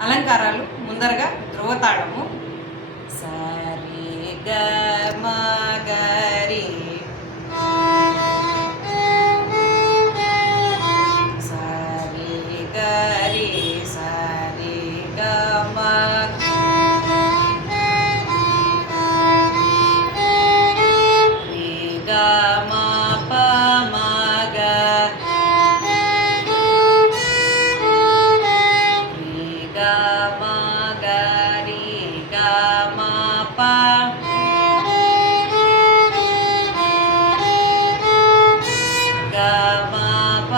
అలంకారాలు ముందరగా ధ్రువతాళము సరి గ మ గ రి సరి గ రి సరి గ మ రి గ మ ప మ గ రి గ మ గ రి గ మ ప గ మ ప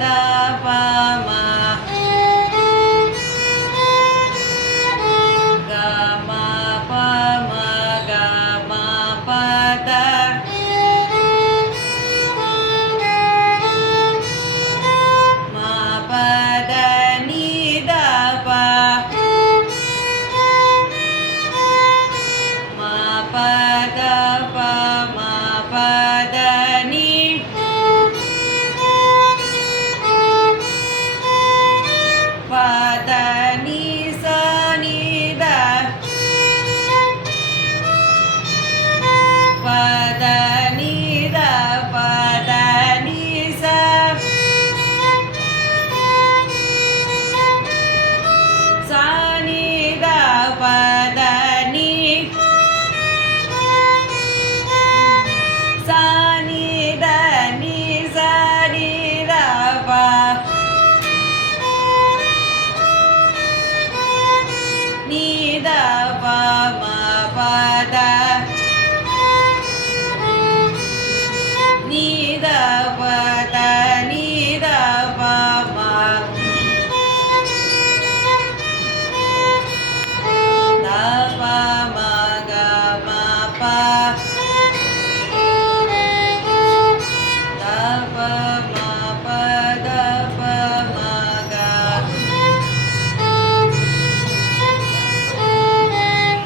ద ప మ గ మ ప మ గ మ ప ద మ ప ద ని ద ప మ ప ద ప మ ప ద ని ప ద ని స ని ద ప ద ని ద ప ద ని స స ని ద ప ద ని స ని ద ని స ని ద ప ని ద ప మ ప ద ని ద ప ద ని ద ప మ ద ప మ గ మ ప ద ప మ ప ద ప మ గ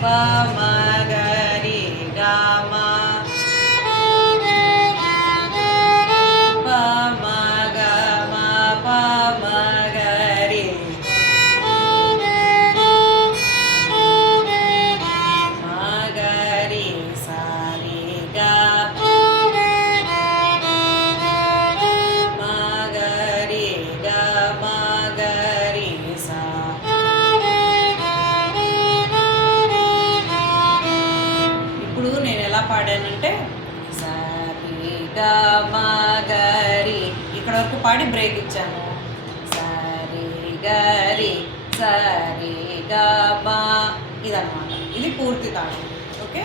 ప మ గ రి గ మ ప మ గ మ ప మ గ రి మ గ రి స రి గ మ గ రి గ మ గ రి స ఇప్పుడు నేను ఎలా పాడానంటే సరి గ మ గ రి ఇక్కడ వరకు పాడి బ్రేక్ ఇచ్చాను సరి గ రి సరి గ మ ఇదన్నమాట ఇది పూర్తి తాళం ఓకే